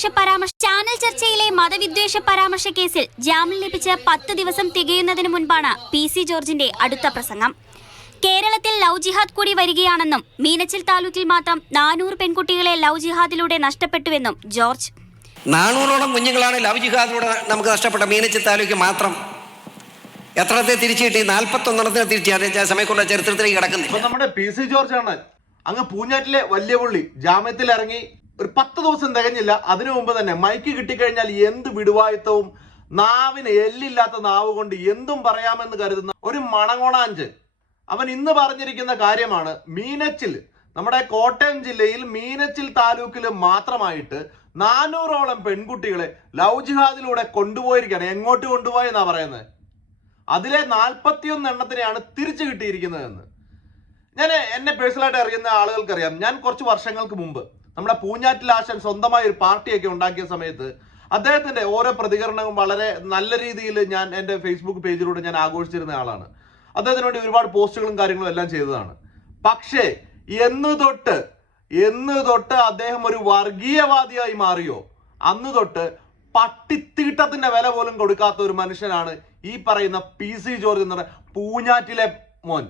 മതവിദ്വേഷ പരാമർശ channel ചർച്ചയിലെ മതവിദ്വേഷ പരാമർശ കേസിൽ ജാമ്യം ലഭിച്ച് പത്ത് ദിവസം തികയുന്നതിന് മുൻപാണ് പി സി ജോർജിന്റെ അടുത്ത പ്രസംഗം. കേരളത്തിൽ ലവ് ജിഹാദ് കൂടി വരികയാണെന്നും മീനച്ചിൽ താലൂക്കിൽ മാത്രം നാനൂറ് പെൺകുട്ടികളെ ലവ് ജിഹാദിലൂടെ നഷ്ടപ്പെട്ടുവെന്നും ജോർജ്. നാനൂറോളം കുഞ്ഞുങ്ങളാണ് ലവ് ജിഹാദിലൂടെ നമുക്ക് നഷ്ടപ്പെട്ട മീനച്ചിൽ താലൂക്ക് മാത്രം. എത്രത്തെ തിരിച്ചു കിട്ടി? നാൽപ്പത്തൊന്നെണ്ണത്തിന് തിരിച്ചു സമയക്കുള്ള ചരിത്രത്തിലേക്ക് കിടക്കുന്നില്ല. ഇപ്പൊ നമ്മുടെ പി സി ജോർജ് ആണ് അങ്ങ് പൂഞ്ഞാറ്റിലെ വലിയ പുള്ളി ജാമ്യത്തിൽ ഇറങ്ങി ഒരു പത്ത് ദിവസം തികഞ്ഞില്ല. അതിനു മുമ്പ് തന്നെ മൈക്ക് കിട്ടിക്കഴിഞ്ഞാൽ എന്ത് വിടുവായത്വവും നാവിന് എല്ലില്ലാത്ത നാവ് കൊണ്ട് എന്തും പറയാമെന്ന് കരുതുന്ന ഒരു മണങ്ങോണാഞ്ച്. അവൻ ഇന്ന് പറഞ്ഞിരിക്കുന്ന കാര്യമാണ് മീനച്ചിൽ. നമ്മുടെ കോട്ടയം ജില്ലയിൽ മീനച്ചിൽ താലൂക്കിൽ മാത്രമായിട്ട് നാനൂറോളം പെൺകുട്ടികളെ ലവ് ജിഹാദിലൂടെ കൊണ്ടുപോയിരിക്കുകയാണ്. എങ്ങോട്ട് കൊണ്ടുപോയി എന്നാ പറയുന്നത്? അതിലെ നാൽപ്പത്തിയൊന്ന് എണ്ണത്തിനെയാണ് തിരിച്ചു കിട്ടിയിരിക്കുന്നതെന്ന്. ഞാൻ എന്നെ പേഴ്സണലായിട്ട് അറിയുന്ന ആളുകൾക്കറിയാം. ഞാൻ കുറച്ച് വർഷങ്ങൾക്ക് മുമ്പ് നമ്മുടെ പൂഞ്ഞാറ്റിൽ ആശൻ സ്വന്തമായി ഒരു പാർട്ടിയൊക്കെ ഉണ്ടാക്കിയ സമയത്ത് അദ്ദേഹത്തിന്റെ ഓരോ പ്രതികരണവും വളരെ നല്ല രീതിയിൽ ഞാൻ എന്റെ ഫേസ്ബുക്ക് പേജിലൂടെ ഞാൻ ആഘോഷിച്ചിരുന്ന ആളാണ്. അദ്ദേഹത്തിന് വേണ്ടി ഒരുപാട് പോസ്റ്റുകളും കാര്യങ്ങളും എല്ലാം ചെയ്തതാണ്. പക്ഷേ എന്ന് തൊട്ട് എന്ന് തൊട്ട് അദ്ദേഹം ഒരു വർഗീയവാദിയായി മാറിയോ? അന്ന് തൊട്ട് പട്ടിത്തീട്ടത്തിന്റെ വില പോലും കൊടുക്കാത്ത ഒരു മനുഷ്യനാണ് ഈ പറയുന്ന പി സി ജോർജ് എന്ന് പറയുന്ന പൂഞ്ഞാറ്റിലെ മോൻ.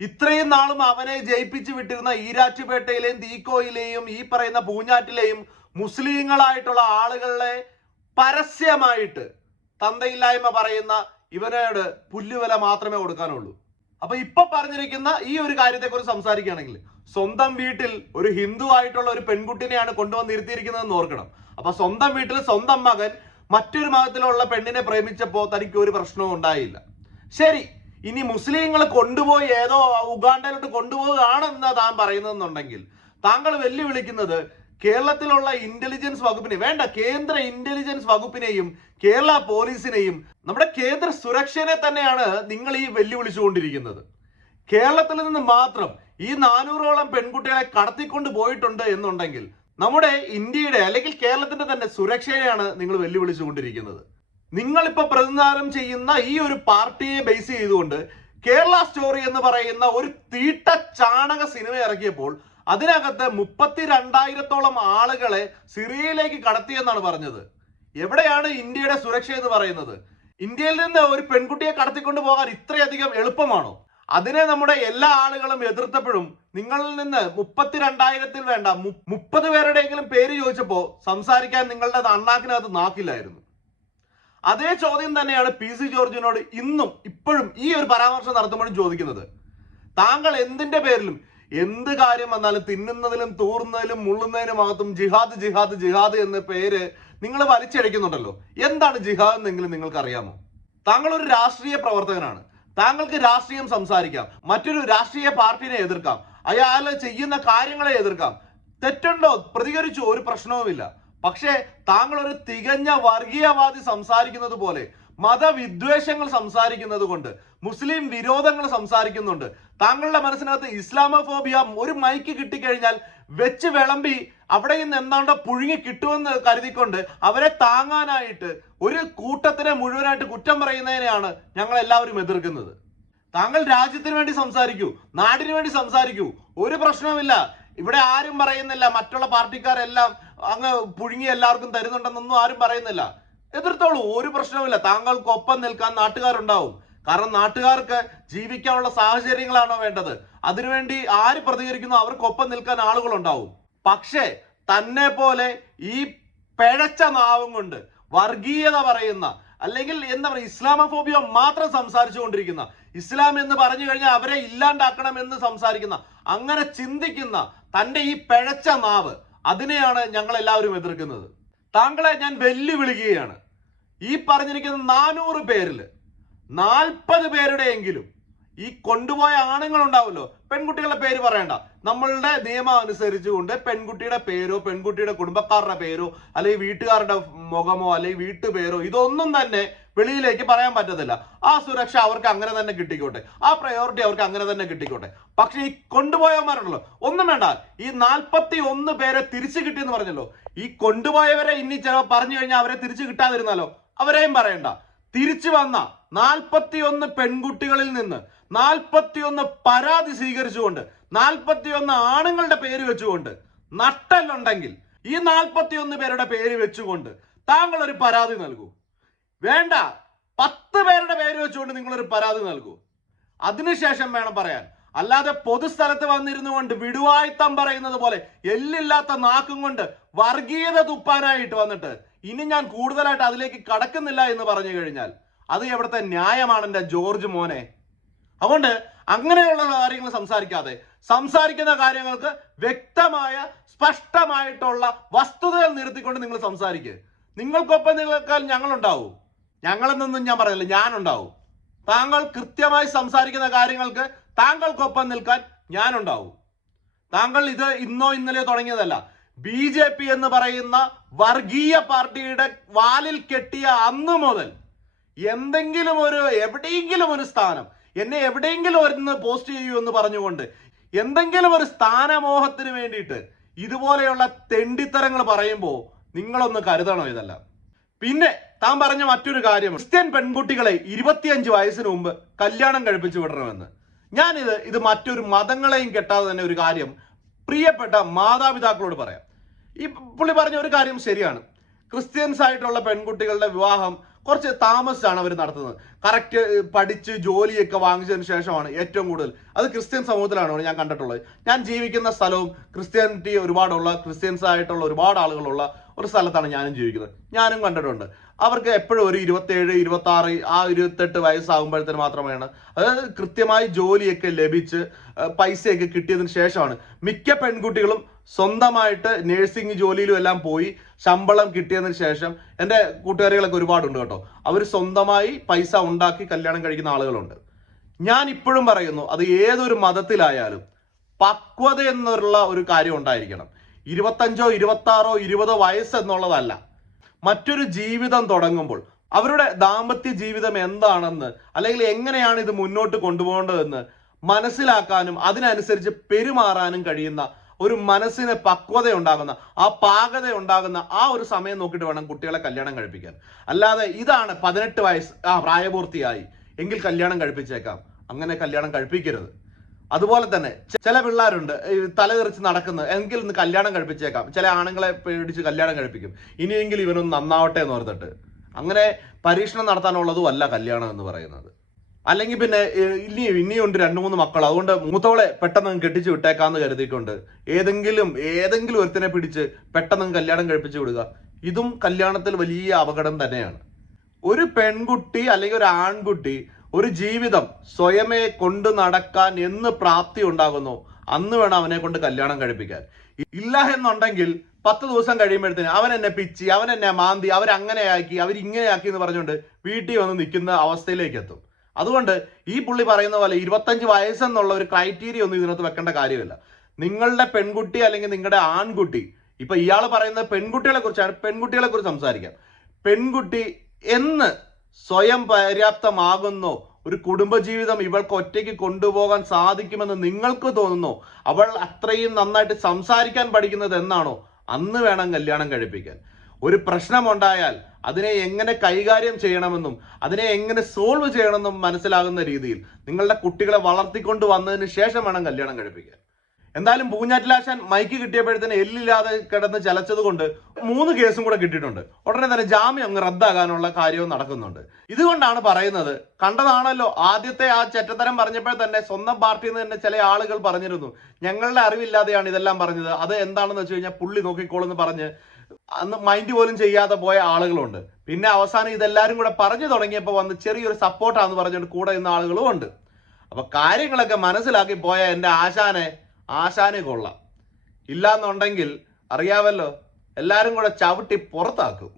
ഇത്രയും നാളും അവനെ ജയിപ്പിച്ചു വിട്ടിരുന്ന ഈരാറ്റുപേട്ടയിലെയും തീക്കോയിലെയും ഈ പറയുന്ന പൂഞ്ഞാറ്റിലെയും മുസ്ലിങ്ങളായിട്ടുള്ള ആളുകളെ പരസ്യമായിട്ട് തന്തയില്ലായ്മ പറയുന്ന ഇവനോട് പുല്ലുവില മാത്രമേ കൊടുക്കാനുള്ളൂ. അപ്പൊ ഇപ്പൊ പറഞ്ഞിരിക്കുന്ന ഈ ഒരു കാര്യത്തെക്കുറിച്ച് സംസാരിക്കുകയാണെങ്കിൽ സ്വന്തം വീട്ടിൽ ഒരു ഹിന്ദു ആയിട്ടുള്ള ഒരു പെൺകുട്ടിനെയാണ് കൊണ്ടുവന്ന് ഇരുത്തിയിരിക്കുന്നതെന്ന് ഓർക്കണം. അപ്പൊ സ്വന്തം വീട്ടിൽ സ്വന്തം മകൻ മറ്റൊരു മതത്തിലുള്ള പെണ്ണിനെ പ്രേമിച്ചപ്പോ തനിക്ക് ഒരു പ്രശ്നവും ഉണ്ടായില്ല. ശരി ഇനി മുസ്ലിങ്ങൾ കൊണ്ടുപോയി ഏതോ ഉഗാണ്ടയിലോട്ട് കൊണ്ടുപോവുകയാണെന്ന് താൻ പറയുന്നതെന്നുണ്ടെങ്കിൽ താങ്കൾ വെല്ലുവിളിക്കുന്നത് കേരളത്തിലുള്ള ഇന്റലിജൻസ് വകുപ്പിനെ വേണ്ട കേന്ദ്ര ഇന്റലിജൻസ് വകുപ്പിനെയും കേരള പോലീസിനെയും നമ്മുടെ കേന്ദ്ര സുരക്ഷനെ തന്നെയാണ് നിങ്ങൾ ഈ വെല്ലുവിളിച്ചുകൊണ്ടിരിക്കുന്നത്. കേരളത്തിൽ നിന്ന് മാത്രം ഈ നാനൂറോളം പെൺകുട്ടികളെ കടത്തിക്കൊണ്ട് പോയിട്ടുണ്ട് എന്നുണ്ടെങ്കിൽ നമ്മുടെ ഇന്ത്യയുടെ അല്ലെങ്കിൽ കേരളത്തിന്റെ തന്നെ സുരക്ഷയെയാണ് നിങ്ങൾ വെല്ലുവിളിച്ചുകൊണ്ടിരിക്കുന്നത്. നിങ്ങളിപ്പോ പ്രതിനിധാനം ചെയ്യുന്ന ഈ ഒരു പാർട്ടിയെ ബേസ് ചെയ്തുകൊണ്ട് കേരള സ്റ്റോറി എന്ന് പറയുന്ന ഒരു തീട്ട ചാണക സിനിമ ഇറക്കിയപ്പോൾ അതിനകത്ത് മുപ്പത്തി രണ്ടായിരത്തോളം ആളുകളെ സിറിയയിലേക്ക് കടത്തിയെന്നാണ് പറഞ്ഞത്. എവിടെയാണ് ഇന്ത്യയുടെ സുരക്ഷ എന്ന് പറയുന്നത്? ഇന്ത്യയിൽ നിന്ന് ഒരു പെൺകുട്ടിയെ കടത്തിക്കൊണ്ടു പോകാൻ ഇത്രയധികം എളുപ്പമാണോ? അതിനെ നമ്മുടെ എല്ലാ ആളുകളും എതിർത്തപ്പോഴും നിങ്ങളിൽ നിന്ന് മുപ്പത്തിരണ്ടായിരത്തിൽ വേണ്ട മുപ്പത് പേരുടെയെങ്കിലും പേര് ചോദിച്ചപ്പോൾ സംസാരിക്കാൻ നിങ്ങളുടെ അണ്ണാക്കിനകത്ത് നാക്കില്ലായിരുന്നു. അതേ ചോദ്യം തന്നെയാണ് പി സി ജോർജിനോട് ഇന്നും ഇപ്പോഴും ഈ ഒരു പരാമർശം നടത്തുമ്പോഴും ചോദിക്കുന്നത്. താങ്കൾ എന്തിന്റെ പേരിലും എന്ത് കാര്യം വന്നാലും തിന്നുന്നതിലും തൂറുന്നതിലും മുള്ളുന്നതിനും അകത്തും ജിഹാദ് ജിഹാദ് ജിഹാദ് എന്ന പേര് നിങ്ങൾ വലിച്ചടിക്കുന്നുണ്ടല്ലോ എന്താണ് ജിഹാദ് എന്നെങ്കിലും നിങ്ങൾക്ക് അറിയാമോ താങ്കൾ ഒരു രാഷ്ട്രീയ പ്രവർത്തകനാണ്. താങ്കൾക്ക് രാഷ്ട്രീയം സംസാരിക്കാം. മറ്റൊരു രാഷ്ട്രീയ പാർട്ടിനെ എതിർക്കാം. അയാൾ ചെയ്യുന്ന കാര്യങ്ങളെ എതിർക്കാം. തെറ്റുണ്ടോ? പ്രതികരിച്ചു. ഒരു പ്രശ്നവുമില്ല. പക്ഷേ താങ്കൾ ഒരു തികഞ്ഞ വർഗീയവാദി സംസാരിക്കുന്നത് പോലെ മതവിദ്വേഷങ്ങൾ സംസാരിക്കുന്നത് കൊണ്ട് മുസ്ലിം വിരോധങ്ങൾ സംസാരിക്കുന്നുണ്ട്. താങ്കളുടെ മനസ്സിനകത്ത് ഇസ്ലാമോഫോബിയ ഒരു മൈക്ക് കിട്ടിക്കഴിഞ്ഞാൽ വെച്ച് വിളമ്പി അവിടെ നിന്ന് എന്താണ്ട് പുഴുങ്ങി കിട്ടുമെന്ന് കരുതിക്കൊണ്ട് അവരെ താങ്ങാനായിട്ട് ഒരു കൂട്ടത്തിനെ മുഴുവനായിട്ട് കുറ്റം പറയുന്നതിനെയാണ് ഞങ്ങൾ എല്ലാവരും എതിർക്കുന്നത്. താങ്കൾ രാജ്യത്തിന് വേണ്ടി സംസാരിക്കൂ നാടിന് വേണ്ടി സംസാരിക്കൂ ഒരു പ്രശ്നവുമില്ല. ഇവിടെ ആരും പറയുന്നില്ല മറ്റുള്ള പാർട്ടിക്കാരെല്ലാം അങ്ങ് പുഴുങ്ങി എല്ലാവർക്കും തരുന്നുണ്ടെന്നൊന്നും ആരും പറയുന്നില്ല. എതിർത്തോളൂ ഒരു പ്രശ്നവുമില്ല. താങ്കൾക്കൊപ്പം നിൽക്കാൻ നാട്ടുകാരുണ്ടാവും. കാരണം നാട്ടുകാർക്ക് ജീവിക്കാനുള്ള സാഹചര്യങ്ങളാണോ വേണ്ടത്? അതിനുവേണ്ടി ആര് പ്രതികരിക്കുന്നു? അവർക്കൊപ്പം നിൽക്കാൻ ആളുകളുണ്ടാവും. പക്ഷേ തന്നെ പോലെ ഈ പിഴച്ച നാവും കൊണ്ട് വർഗീയത പറയുന്ന അല്ലെങ്കിൽ എന്താ പറയുക ഇസ്ലാമോഫോബിയ മാത്രം സംസാരിച്ചു കൊണ്ടിരിക്കുന്ന ഇസ്ലാം എന്ന് പറഞ്ഞു കഴിഞ്ഞാൽ അവരെ ഇല്ലാണ്ടാക്കണം എന്ന് സംസാരിക്കുന്ന അങ്ങനെ ചിന്തിക്കുന്ന തന്റെ ഈ പിഴച്ച നാവ് അതിനെയാണ് ഞങ്ങൾ എല്ലാവരും എതിർക്കുന്നത്. താങ്കളെ ഞാൻ വെല്ലുവിളിക്കുകയാണ്. ഈ പറഞ്ഞിരിക്കുന്ന നാനൂറ് പേരിൽ നാൽപ്പത് പേരുടെയെങ്കിലും ഈ കൊണ്ടുപോയ ആണുങ്ങൾ ഉണ്ടാവുമല്ലോ പെൺകുട്ടികളുടെ പേര് പറയണ്ട. നമ്മളുടെ നിയമം അനുസരിച്ചുകൊണ്ട് പെൺകുട്ടിയുടെ പേരോ പെൺകുട്ടിയുടെ കുടുംബക്കാരുടെ പേരോ അല്ലെങ്കിൽ വീട്ടുകാരുടെ മുഖമോ അല്ലെങ്കിൽ വീട്ടുപേരോ ഇതൊന്നും തന്നെ വെളിയിലേക്ക് പറയാൻ പറ്റത്തില്ല. ആ സുരക്ഷ അവർക്ക് അങ്ങനെ തന്നെ കിട്ടിക്കോട്ടെ. ആ പ്രയോറിറ്റി അവർക്ക് അങ്ങനെ തന്നെ കിട്ടിക്കോട്ടെ. പക്ഷെ ഈ കൊണ്ടുപോയവന്മാരുണ്ടല്ലോ. ഒന്നും വേണ്ട. ഈ നാൽപ്പത്തി ഒന്ന് പേരെ തിരിച്ചു കിട്ടിയെന്ന് പറഞ്ഞല്ലോ. ഈ കൊണ്ടുപോയവരെ ഇനി ചില പറഞ്ഞു കഴിഞ്ഞാൽ അവരെ തിരിച്ചു കിട്ടാതിരുന്നാലോ? അവരെയും പറയണ്ട. തിരിച്ചു വന്ന നാൽപ്പത്തി ഒന്ന് പെൺകുട്ടികളിൽ നിന്ന് നാൽപ്പത്തിയൊന്ന് പരാതി സ്വീകരിച്ചുകൊണ്ട് നാൽപ്പത്തിയൊന്ന് ആണുങ്ങളുടെ പേര് വെച്ചുകൊണ്ട് നട്ടല്ലുണ്ടെങ്കിൽ ഈ നാൽപ്പത്തി ഒന്ന് പേരുടെ പേര് വെച്ചുകൊണ്ട് താങ്കൾ ഒരു പരാതി നൽകൂ. വേണ്ട പത്ത് പേരുടെ പേര് വെച്ചുകൊണ്ട് നിങ്ങളൊരു പരാതി നൽകൂ. അതിനുശേഷം വേണം പറയാൻ. അല്ലാതെ പൊതുസ്ഥലത്ത് വന്നിരുന്നു കൊണ്ട് വിടുവായത്തം പറയുന്നത് പോലെ എല്ലില്ലാത്ത നാക്കും കൊണ്ട് വർഗീയത തുപ്പാനായിട്ട് വന്നിട്ട് ഇനി ഞാൻ കൂടുതലായിട്ട് അതിലേക്ക് കടക്കുന്നില്ല എന്ന് പറഞ്ഞു കഴിഞ്ഞാൽ അത് എവിടുത്തെ ന്യായമാണ് എന്റെ ജോർജ് മോനെ? അതുകൊണ്ട് അങ്ങനെയുള്ള കാര്യങ്ങൾ സംസാരിക്കാതെ സംസാരിക്കുന്ന കാര്യങ്ങൾക്ക് വ്യക്തമായ സ്പഷ്ടമായിട്ടുള്ള വസ്തുതകൾ നിർത്തിക്കൊണ്ട് നിങ്ങൾ സംസാരിക്കുക നിങ്ങൾക്കൊപ്പം നിങ്ങൾക്കാൽ ഞങ്ങളുണ്ടാവും. ഞങ്ങളെന്നൊന്നും ഞാൻ പറയില്ല ഞാനുണ്ടാവും. താങ്കൾ കൃത്യമായി സംസാരിക്കുന്ന കാര്യങ്ങൾക്ക് താങ്കൾക്കൊപ്പം നിൽക്കാൻ ഞാനുണ്ടാവും. താങ്കൾ ഇത് ഇന്നോ ഇന്നലെയോ തുടങ്ങിയതല്ല. ബി ജെ പി എന്ന് പറയുന്ന വർഗീയ പാർട്ടിയുടെ വാലിൽ കെട്ടിയ അന്ന് മുതൽ എന്തെങ്കിലും ഒരു എവിടെയെങ്കിലും ഒരു സ്ഥാനം എന്നെ എവിടെയെങ്കിലും ഒന്ന് പോസ്റ്റ് ചെയ്യൂ എന്ന് പറഞ്ഞുകൊണ്ട് എന്തെങ്കിലും ഒരു സ്ഥാനമോഹത്തിന് വേണ്ടിയിട്ട് ഇതുപോലെയുള്ള തെണ്ടിത്തരങ്ങൾ പറയുമ്പോൾ നിങ്ങളൊന്ന് കരുതണോ ഇതല്ല? പിന്നെ താൻ പറഞ്ഞ മറ്റൊരു കാര്യം. ക്രിസ്ത്യൻ പെൺകുട്ടികളെ ഇരുപത്തിയഞ്ച് വയസ്സിന് മുമ്പ് കല്യാണം കഴിപ്പിച്ചു വിടണമെന്ന്. ഞാനിത് ഇത് മറ്റൊരു മതങ്ങളെയും കെട്ടാതെ തന്നെ ഒരു കാര്യം പ്രിയപ്പെട്ട മാതാപിതാക്കളോട് പറയാം. ഈ പുള്ളി പറഞ്ഞ ഒരു കാര്യം ശരിയാണ്. ക്രിസ്ത്യൻസ് ആയിട്ടുള്ള പെൺകുട്ടികളുടെ വിവാഹം കുറച്ച് താമസിച്ചാണ് അവർ നടത്തുന്നത്. കറക്റ്റ് പഠിച്ച് ജോലിയൊക്കെ വാങ്ങിച്ചതിന് ശേഷമാണ് ഏറ്റവും കൂടുതൽ. അത് ക്രിസ്ത്യൻ സമൂഹത്തിലാണ് ഞാൻ കണ്ടിട്ടുള്ളത്. ഞാൻ ജീവിക്കുന്ന സ്ഥലവും ക്രിസ്ത്യാനിറ്റി ഒരുപാടുള്ള ക്രിസ്ത്യൻസ് ആയിട്ടുള്ള ഒരുപാട് ആളുകളുള്ള ഒരു സ്ഥലത്താണ് ഞാനും ജീവിക്കുന്നത്. ഞാനും കണ്ടിട്ടുണ്ട്. അവർക്ക് എപ്പോഴും ഒരു ഇരുപത്തേഴ് ഇരുപത്തി ആറ് ആ ഇരുപത്തെട്ട് വയസ്സാകുമ്പോഴത്തേന് മാത്രമാണ്. അതായത് കൃത്യമായി ജോലിയൊക്കെ ലഭിച്ച് പൈസയൊക്കെ കിട്ടിയതിന് ശേഷമാണ്. മിക്ക പെൺകുട്ടികളും സ്വന്തമായിട്ട് നേഴ്സിംഗ് ജോലിയിലും എല്ലാം പോയി ശമ്പളം കിട്ടിയതിന് ശേഷം എന്റെ കൂട്ടുകാരികളൊക്കെ ഒരുപാടുണ്ട് കേട്ടോ. അവർ സ്വന്തമായി പൈസ ഉണ്ടാക്കി കല്യാണം കഴിക്കുന്ന ആളുകളുണ്ട്. ഞാൻ ഇപ്പോഴും പറയുന്നു അത് ഏതൊരു മതത്തിലായാലും പക്വത എന്നുള്ള ഒരു കാര്യം ഉണ്ടായിരിക്കണം. ഇരുപത്തഞ്ചോ ഇരുപത്താറോ ഇരുപതോ വയസ്സ് എന്നുള്ളതല്ല മറ്റൊരു ജീവിതം തുടങ്ങുമ്പോൾ അവരുടെ ദാമ്പത്യ ജീവിതം എന്താണെന്ന് അല്ലെങ്കിൽ എങ്ങനെയാണ് ഇത് മുന്നോട്ട് കൊണ്ടുപോകേണ്ടതെന്ന് മനസ്സിലാക്കാനും അതിനനുസരിച്ച് പെരുമാറാനും കഴിയുന്ന ഒരു മനസ്സിന് പക്വത ഉണ്ടാകുന്ന ആ പാകത ഉണ്ടാകുന്ന ആ ഒരു സമയം നോക്കിയിട്ട് വേണം കുട്ടികളെ കല്യാണം കഴിപ്പിക്കാൻ. അല്ലാതെ ഇതാണ് പതിനെട്ട് വയസ്സ് ആ പ്രായപൂർത്തിയായി എങ്കിൽ കല്യാണം കഴിപ്പിച്ചേക്കാം. അങ്ങനെ കല്യാണം കഴിപ്പിക്കരുത്. അതുപോലെ തന്നെ ചില പിള്ളേരുണ്ട് തലതെറിച്ച് നടക്കുന്നത് എങ്കിൽ ഇന്ന് കല്യാണം കഴിപ്പിച്ചേക്കാം. ചില ആണുങ്ങളെ പേടിച്ച് കല്യാണം കഴിപ്പിക്കും. ഇനിയെങ്കിലും ഇവനൊന്ന് നന്നാവട്ടെ എന്ന് ഓർത്തിട്ട്. അങ്ങനെ പരീക്ഷണം നടത്താനുള്ളതും അല്ല കല്യാണം എന്ന് പറയുന്നത്. അല്ലെങ്കിൽ പിന്നെ ഇനി ഇനിയുണ്ട് രണ്ട് മൂന്ന് മക്കൾ. അതുകൊണ്ട് മൂത്തവളെ പെട്ടെന്ന് കെട്ടിച്ച് വിട്ടേക്കാന്ന് കരുതിക്കൊണ്ട് ഏതെങ്കിലും ഏതെങ്കിലും ഒരുത്തിനെ പിടിച്ച് പെട്ടെന്ന് കല്യാണം കഴിപ്പിച്ചു വിടുക. ഇതും കല്യാണത്തിൽ വലിയ അപകടം തന്നെയാണ്. ഒരു പെൺകുട്ടി അല്ലെങ്കിൽ ഒരു ആൺകുട്ടി ഒരു ജീവിതം സ്വയമേ കൊണ്ട് നടക്കാൻ എന്ന് പ്രാപ്തി ഉണ്ടാകുന്നു. അന്ന് വേണം അവനെ കൊണ്ട് കല്യാണം കഴിപ്പിക്കാൻ. ഇല്ല എന്നുണ്ടെങ്കിൽ പത്ത് ദിവസം കഴിയുമ്പോഴത്തേന് അവൻ എന്നെ പിച്ചി അവൻ എന്നെ മാന്തി അവരങ്ങനെയാക്കി അവരിങ്ങനെയാക്കി എന്ന് പറഞ്ഞുകൊണ്ട് വീട്ടിൽ വന്ന് നിൽക്കുന്ന അവസ്ഥയിലേക്ക് എത്തും. അതുകൊണ്ട് ഈ പുള്ളി പറയുന്ന പോലെ ഇരുപത്തഞ്ച് വയസ്സെന്നുള്ള ഒരു ക്രൈറ്റീരിയ ഒന്നും ഇതിനകത്ത് വെക്കേണ്ട കാര്യമില്ല. നിങ്ങളുടെ പെൺകുട്ടി അല്ലെങ്കിൽ നിങ്ങളുടെ ആൺകുട്ടി ഇപ്പൊ ഇയാൾ പറയുന്നത് പെൺകുട്ടികളെ കുറിച്ചാണ് പെൺകുട്ടികളെ കുറിച്ച് സംസാരിക്കാം. പെൺകുട്ടി എന്ന് സ്വയം പര്യാപ്തമാകുന്നു. ഒരു കുടുംബജീവിതം ഇവൾക്ക് ഒറ്റയ്ക്ക് കൊണ്ടുപോകാൻ സാധിക്കുമെന്ന് നിങ്ങൾക്ക് തോന്നുന്നു. അവൾ അത്രയും നന്നായിട്ട് സംസാരിക്കാൻ പഠിക്കുന്നത് എന്നാണോ? അന്ന് വേണം കല്യാണം കഴിപ്പിക്കാൻ. ഒരു പ്രശ്നമുണ്ടായാൽ അതിനെ എങ്ങനെ കൈകാര്യം ചെയ്യണമെന്നും അതിനെ എങ്ങനെ സോൾവ് ചെയ്യണമെന്നും മനസ്സിലാകുന്ന രീതിയിൽ നിങ്ങളുടെ കുട്ടികളെ വളർത്തിക്കൊണ്ട് വന്നതിന് ശേഷം വേണം കല്യാണം കഴിപ്പിക്കാൻ. എന്തായാലും പൂഞ്ഞാറ്റിലാശാൻ മൈക്ക് കിട്ടിയപ്പോഴത്തേന് എല്ലില്ലാതെ കിടന്ന് ചലച്ചത് കൊണ്ട് മൂന്ന് കേസും കൂടെ കിട്ടിയിട്ടുണ്ട്. ഉടനെ തന്നെ ജാമ്യം അങ്ങ് റദ്ദാകാനുള്ള കാര്യവും നടക്കുന്നുണ്ട്. ഇതുകൊണ്ടാണ് പറയുന്നത് കണ്ടതാണല്ലോ ആദ്യത്തെ ആ ചെറ്റത്തരം പറഞ്ഞപ്പോൾ തന്നെ സ്വന്തം പാർട്ടിയിൽ നിന്ന് തന്നെ ചില ആളുകൾ പറഞ്ഞിരുന്നു. ഞങ്ങളുടെ അറിവില്ലാതെയാണ് ഇതെല്ലാം പറഞ്ഞത്. അത് എന്താണെന്ന് വെച്ച് കഴിഞ്ഞാൽ പുള്ളി നോക്കിക്കോളെന്ന് പറഞ്ഞ് അന്ന് മൈൻഡ് പോലും ചെയ്യാതെ പോയ ആളുകളുണ്ട്. പിന്നെ അവസാനം ഇതെല്ലാവരും കൂടെ പറഞ്ഞു തുടങ്ങിയപ്പോൾ വന്ന് ചെറിയൊരു സപ്പോർട്ടാന്ന് പറഞ്ഞുകൊണ്ട് കൂടെ നിന്ന ആളുകളും ഉണ്ട്. അപ്പൊ കാര്യങ്ങളൊക്കെ മനസ്സിലാക്കി പോയ എന്റെ ആശാനെ ആശാനെ കൊള്ളാം. ഇല്ലാന്നുണ്ടെങ്കിൽ അറിയാമല്ലോ എല്ലാവരും കൂടെ ചവിട്ടി പുറത്താക്കും.